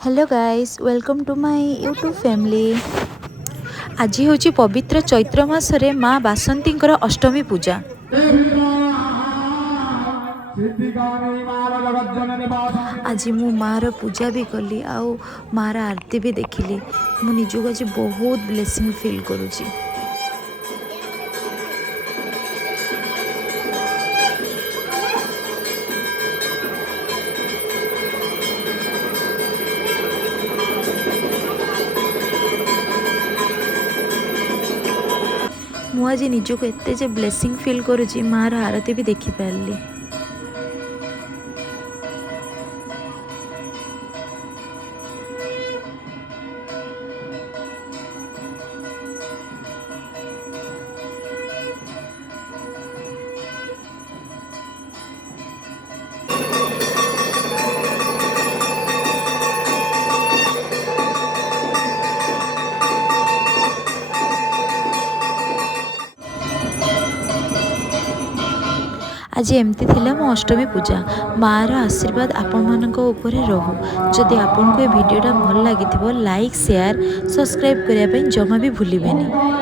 Hello guys welcome to my YouTube family. आज हूँ पवित्र चैत्र मासरे माँ बासंतींकर अष्टमी पूजा। आज मु मार पूजा भी कली आउ मार आरती भी देखिली। मु निजक आज बहुत ब्लेसिंग फील करुची। मु आज निजक एते ब्लेसिंग फील करुची मार आरती भी देखी पारली। आज एमती थिला मो अष्टमी पूजा। मार आशीर्वाद आपण मानक ऊपर रहू। जदि आपन को वीडियोटा भल लगी लाइक शेयर सब्सक्राइब करने जमा भी भूलिबेनी।